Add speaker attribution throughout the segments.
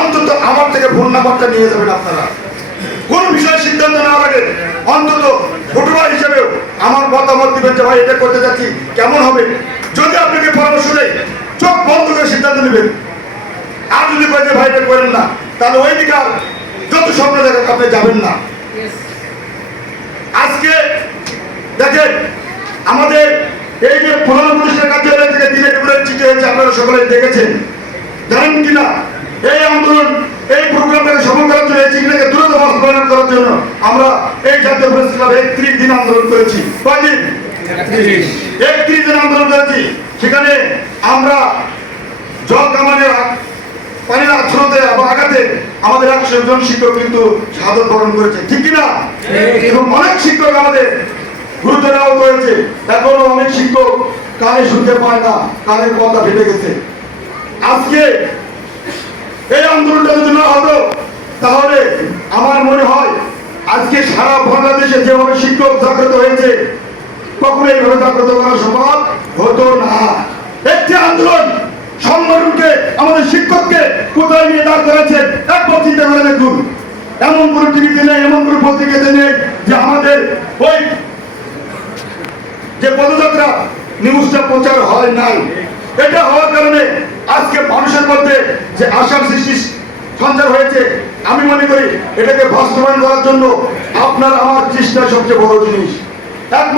Speaker 1: অন্তত আমার থেকে ভুল নাম্বারটা নিয়ে যাবেন আপনারা। কোন বিষয়ে সিদ্ধান্ত নেওয়ার আগে অন্তত ফুটবল হিসেবেও আমার মতামত দিবেন যে, ভাই, এটা করতে যাচ্ছি। কেমন হবে? যদি আপনাকে পরামর্শ নেই চোখ বন্ধ করে সিদ্ধান্ত নেবেন। আর যদি কয়ে ভাই, এটা করেন না, তাহলে ওই দিকে আর যত স্বপ্ন দেখেন আপনি যাবেন না। আজকে দেখেন, আমাদের এই যে প্রধান পুলিশের কার্যালয় থেকে দিনে চিঠি হয়েছে আপনারা সকলে দেখেছেন। জানেন কিনা এই আন্দোলন এই প্রোগ্রামটাকে সফল করার জন্য এই চিঠিটাকে দ্রুত বাস্তবায়ন করার জন্য আমরা এই জাতীয় প্রেস ক্লাব একত্রিশ দিন আন্দোলন করেছি। কয়দিন? একত্রিশ। দিন আন্দোলন করেছি। সেখানে আমরা জল কামানের পানির বা আঘাতে আমাদের একশো জন শিক্ষক কিন্তু বরণ করেছে। ঠিক কিনা? এবং অনেক শিক্ষক আমাদের গুরুতর আহত হয়েছে। এখনও অনেক শিক্ষক কানে শুনতে পায় না কানের পর্দা ফেটে গেছে। আজকে এই আন্দোলনটা যদি না হতো তাহলে আমার মনে হয় আজকে সারা বাংলাদেশে যেভাবে শিক্ষক জাগ্রত হয়েছে কখনো এইভাবে জাগ্রত করা সম্ভব হতো না। একটি আন্দোলন সংগঠনকে, আমাদের শিক্ষককে কোথায় নিয়ে দাঁড় করেছে একবার চিন্তা করে দেখুন। এমন কোনো টিভিতে নেই, এমন কোনো পত্রিকাতে নেই যে আমাদের ওই যে পদযাত্রা নিউজটা প্রচার হয় নাই। এটা হওয়ার কারণে আজকে মানুষের মধ্যে যে আশার সৃষ্টি সঞ্চার হয়েছে। আমি মনে করি এটাকে বাস্তবায়ন করার জন্য আপনার আমার চেষ্টা সবচেয়ে বড় জিনিস। এক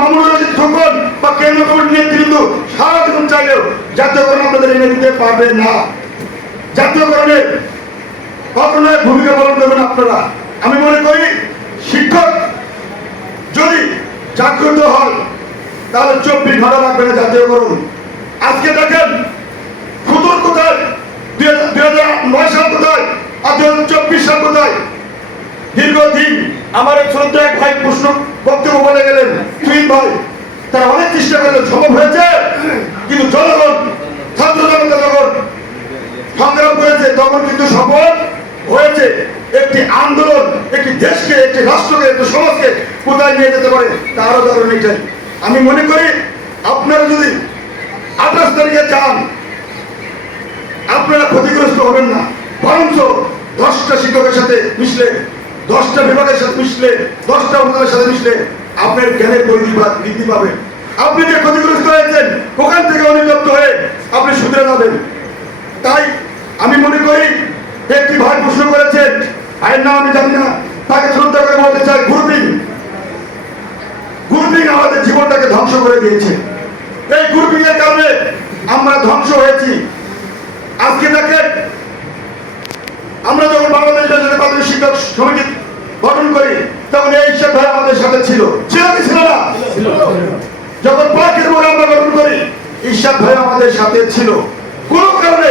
Speaker 1: খোকন বা কেন্দ্র কমিটির সারা জীবন চাইলেও জাতীয়করণ আপনাদের এনে দিতে পারবে না। জাতীয়করণের ঘটনায় ভূমিকা পালন করবেন আপনারা। আমি মনে করি শিক্ষক যদি জাগ্রত হয় তাহলে চব্বিশ ঘণ্টা লাগবে না জাতীয়করণ। আজকে দেখেন ফুতুর কোথায়? দুই হাজার নয় সাল কোথায়? আর চব্বিশ দীর্ঘদিন আমার এক শ্রদ্ধ এক ভাই প্রশ্ন বক্তব্য বলে গেলেন তুই ভাই, তারা অনেক চেষ্টা সম্ভব হয়েছে, কিন্তু জনগণ, ছাত্র জনতা সংগ্রাম করেছে, তখন কিন্তু সফল হয়েছে, একটি আন্দোলন, একটি দেশকে, একটি রাষ্ট্রকে, একটি সমাজকে কোথায় নিয়ে যেতে পারে তারও ধরুন আমি মনে করি, আপনারা যদি আঠাশ তারিখে যান, আপনারা ক্ষতিগ্রস্ত হবেন না। বরঞ্চ দশটা শিক্ষকের সাথে মিশলে, দশটা বিভাগের সাথে মিশলে, দশটা অনুদানের সাথে মিশলে আপনার জ্ঞানের পরিধি বৃদ্ধি পাবে আপনি যে ক্ষতিগ্রস্ত হয়েছেন, ওখান থেকে অনুতপ্ত হয়ে আপনি শুধরে যাবেন। তাই আমি মনে করি একটি ভাই প্রশ্ন করেছেন, ভাইয়ের নাম আমি জানি না, তাকে শ্রদ্ধা করে বলতে চাই, গ্রুপিং। গ্রুপিং আমাদের জীবনটাকে ধ্বংস করে দিয়েছে। এই গ্রুপিং এর কারণে আমরা ধ্বংস হয়েছি। আজকে দেখেন আমরা যখন বাংলাদেশ বেসরকারি প্রাথমিক শিক্ষক সমিতি গঠন করি তখন এই ভাই আমাদের সাথে ছিল। ছিল কি ছিল না? যখন পাখির বলে আমরা গঠন করি ঈশ্বর ভাই আমাদের সাথে ছিল। কোন কারণে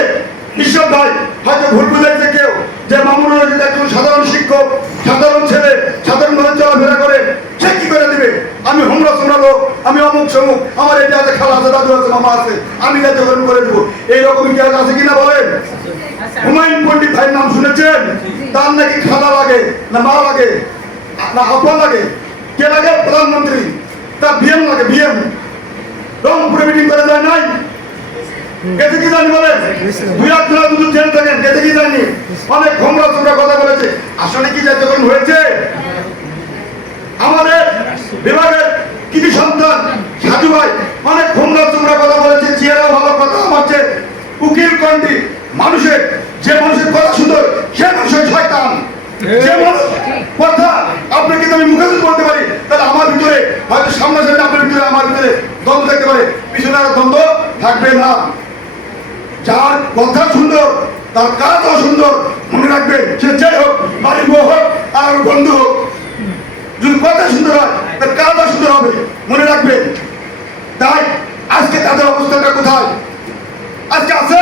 Speaker 1: ঈশ্বর ভাই হয়তো ভুল বুঝাইছে কেউ যে মামুন রশিদ একজন সাধারণ শিক্ষক সাধারণ ছেলে সাধারণ চলাফেরা করে সে কি করে দিবে? আমি হোমরা সোমরা লোক আমি অমুক সমুক আমার এটা আছে খালা আছে দাদু আছে মামা আছে আমি করে দেবো এইরকম ইতিহাস আছে কিনা বলেন? হুমায়ুন পন্ডিত ভাইয়ের নাম শুনেছেন? তার নাকি খালা লাগে, না মা লাগে, না আপা লাগে? কে লাগে? প্রধানমন্ত্রী। তার বিএম লাগে, বিএম। রংপুরে মিটিং করে যায় নাই? কি জানি বলে দুই এক জেল থাকেন কি জানি? অনেক ঘোমরা কথা বলেছে। আসলে কি হয়েছে? আমাদের বিভাগের কৃতি সন্তান সাজু ভাই অনেক ঘোমরা তোমরা কথা বলেছে, চেহারা ভালো কথা বলছে। উকিল মানুষের যে মানুষের কথা সুন্দর সে মানুষের শয়তান। যে মানুষ কথা আপনাকে আমি মুখে করতে পারি তাহলে আমার ভিতরে হয়তো সামনাসামনি আপনার ভিতরে আমার ভিতরে দ্বন্দ্ব থাকতে পারে। পিছনে আর দ্বন্দ্ব থাকবে না। যার কথা সুন্দর তার কাজও সুন্দর মনে রাখবেন সে যাই হোক বাড়ি বউ হোক আর বন্ধু হোক যদি কথা সুন্দর হয় তার কাজও সুন্দর হবে মনে রাখবেন তাই আজকে তাদের অবস্থাটা কোথায় আজকে আছে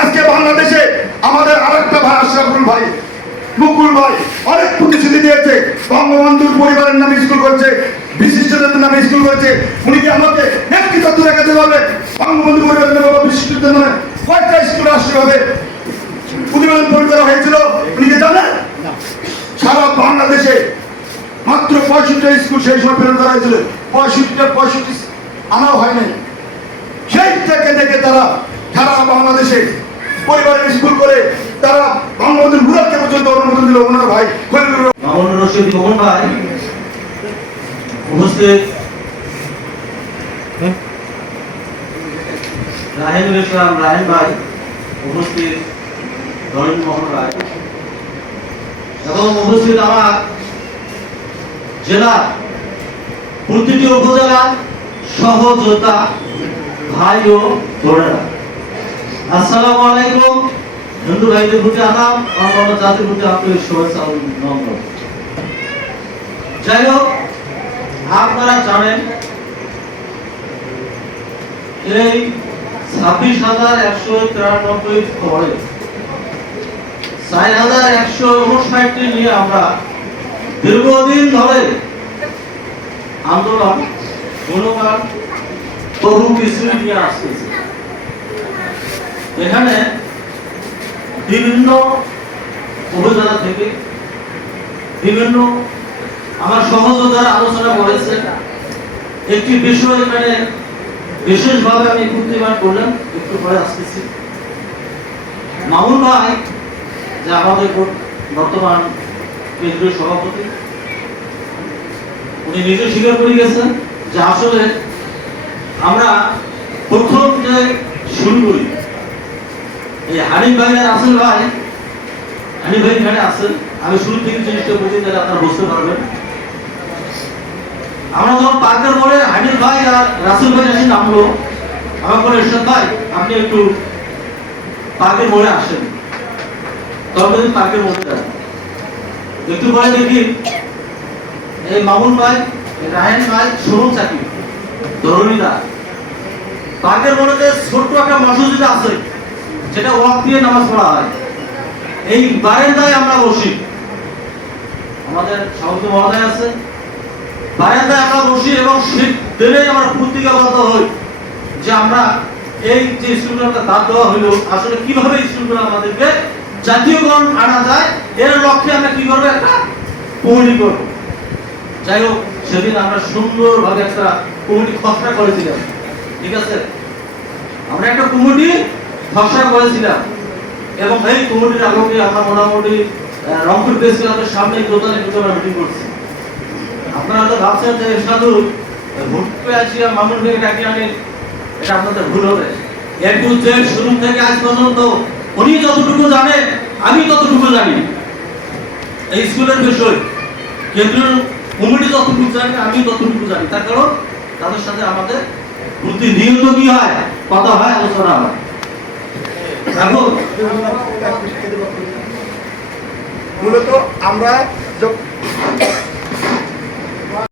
Speaker 1: আজকে বাংলাদেশে আমাদের আরেকটা ভাই আশরাফুল ভাই মুকুল ভাই অনেক প্রতিশ্রুতি দিয়েছে। বঙ্গবন্ধুর পরিবারের নামে স্কুল করছে বিশিষ্টদের নামে স্কুল করছে। উনি কি আমাকে একটি তথ্য দেখাতে পারবে? বঙ্গবন্ধু পরিবারের নামে বা বিশিষ্টদের নামে কয়েকটা স্কুল আসতে হবে? প্রতিবেদন তৈরি করা হয়েছিল। উনি কি জানেন সারা বাংলাদেশে মাত্র পঁয়ষট্টি স্কুল সেই সময় প্রেরণ করা হয়েছিল। পঁয়ষট্টিটা পঁয়ষট্টি আনাও হয় নাই সেই থেকে দেখে তারা সারা বাংলাদেশে পরিবারের স্কুল করে তারা বঙ্গবন্ধুর মুরাদকে পর্যন্ত অনুমোদন দিল। ওনার ভাই
Speaker 2: রশিদ মোহন ভাই উপস্থিত রাহিনুল ইসলাম রাহিন ভাই উপস্থিত ধরেন মোহন রায়। এবং উপস্থিত আমার জেলা প্রতিটি উপজেলা সহযোদ্ধা ভাই ও বোনেরা। আসসালামু আলাইকুম। হিন্দু ভাইদের প্রতি আদাব অন্যান্য জাতির প্রতি আন্তরিক শুভেচ্ছা নম্র যাই হোক আপনারা জানেন, এই ছাব্বিশ হাজার একশো তিরানব্বই পরে চার হাজার একশো উনষাটটি নিয়ে আমরা দীর্ঘদিন ধরে আন্দোলন, গুণগান, বহু কিছু নিয়ে আসতেছি। এখানে বিভিন্ন উপজেলা থেকে, বিভিন্ন আমার সহযোদ্ধারা আলোচনা করেছে একটি বিষয় এখানে বিশেষভাবে আমি প্রতিবার করলাম, একটু পরে আসতেছি। মামুন ভাই, যে আমাদের বর্তমান কেন্দ্রীয় সভাপতি, উনি নিজে স্বীকার করে গেছেন যে আসলে আমরা প্রথম যে শুরু করি এই হানিফ ভাই আর আসল ভাই, হানিফ ভাই এখানে আছেন। আমি শুরু থেকে জিনিসটা বুঝি, তাহলে আপনারা বুঝতে পারবেন। আমরা যখন পার্কের মোড়ে হানিফ ভাই আর রাসেল ভাই এসে নামলো, আমার পরে এরশাদ ভাই, আপনি একটু পার্কের মোড়ে আসেন। তবে পার্কের মোড়ে যান। একটু পরে দেখি এই মামুন ভাই রায়ন ভাই সোনম চাকরি ধরণীরা পার্কের মোড়ে ছোট্ট একটা মসজিদ আছে, যেটা ওয়াক দিয়ে নামাজ পড়া হয়। এই বারান্দায় আমরা বসি। আমাদের সভাপতি মহোদয় আছে বারান্দায় আমরা বসি এবং শীত দিনেই আমরা প্রতিজ্ঞাবদ্ধ হই যে আমরা এই যে স্কুলগুলোতে দাঁত দেওয়া হইল, আসলে কীভাবে স্কুলগুলো আমাদেরকে জাতীয়করণ আনা যায়, এর লক্ষ্যে আমরা কি করব? একটা কমিটি করব। যাই হোক, সেদিন আমরা সুন্দরভাবে একটা কমিটি খসড়া করেছিলাম। ঠিক আছে? আমরা একটা কমিটি খসড়া করেছিলাম এবং এই কমিটির আলোকে আমরা মোটামুটি রংপুর প্রেস সামনে দোকানে দুটো মিটিং করছি। আপনারা তো ভাবছেন যে সাধু ভোট পেয়ে আর মামুন থেকে ডাকি আনি এটা আপনাদের ভুল হবে। একটু যে শুরু থেকে আজ পর্যন্ত উনি যতটুকু জানে, আমি ততটুকু জানি। এই স্কুলের বিষয়, কেন্দ্রীয় কমিটি যতটুকু জানে, আমি ততটুকু জানি। তার কারণ, তাদের সাথে আমাদের প্রতিনিয়ত কি হয়, কথা হয়, আলোচনা হয়। এখন
Speaker 1: মূলত আমরা